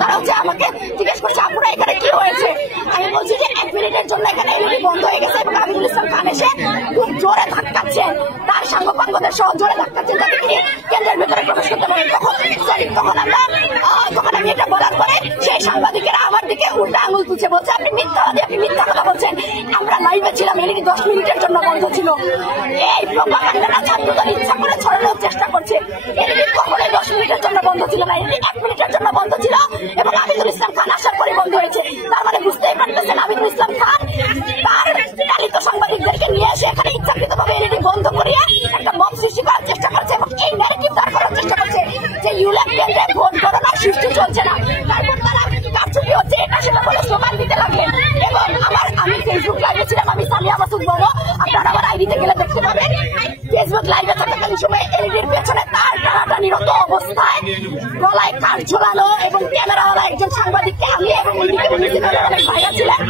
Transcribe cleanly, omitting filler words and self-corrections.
তারা হচ্ছে আমাকে জিজ্ঞেস করছে আপুরা এখানে কি হয়েছে। আমি বলছি যে 1 মিনিটের জন্য এখানে এলইডি বন্ধ হয়ে গেছে এবং আমিনুল ইসলাম খান এসে খুব জোরে ধাক্কাচ্ছেন, তার সাংবাদিকদের সহ জোরে ধাক্কাচ্ছেন যাতে তিনি কেন্দ্রের ভেতরে প্রবেশ করতে পারেন। তখন আমি এটা বলার পরে সেই সাংবাদিকেরা আমার দিকে উল্টা আঙুল তুলছে, বলছে আপনি মিথ্যাবাদী, আপনি মিথ্যা কথা বলছেন, আমরা লাইভে ছিলাম, এলইডি 10 মিনিটের জন্য বন্ধ ছিল। এই প্রোপাগান্ডাটা ছাত্রদের ইচ্ছা করে ছড়ানোর চেষ্টা করছে। এলইডি কখনোই 10 মিনিটের জন্য বন্ধ ছিল না, এলইডি 1 মিনিটের জন্য বন্ধ ছিল এবং আমিনুল ইসলাম খান আসার পরে বন্ধ হয়েছে। তার মানে বুঝতেই পারতেছেন আমিনুল ইসলাম খান তার চালিত সাংবাদিকদেরকে নিয়ে এসে এখানে ইচ্ছাকৃতভাবে এলইডি বন্ধ করিয়ে একটা মব সৃষ্টি করার চেষ্টা করছে এবং এই ন্যারেটিভ দাঁড় করার চেষ্টা করছে যে ইউলেট কেন্দ্রে ভোট গণনার সুষ্ঠু চলছে না, তারপর তারা কারচুপি হচ্ছে এটা সেটা বলে স্লোগান দিতে লাগলেন। এবং আমি ফেসবুক লাইভে ছিলাম, আমি সামিয়া মাসুদ বড়, আপনারা আমার আইডিতে গেলে দেখতে পাবেন। ফেসবুক লাইভে থাকাকালীন সময় এলইডির পেছনে তার টানাটানিরত অবস্থায় গলায় কাঠ ঝোলানো এবং ক্যামেরাওয়ালা একজন সাংবাদিককে আমি এবং অনেক ভাইরা ছিলেন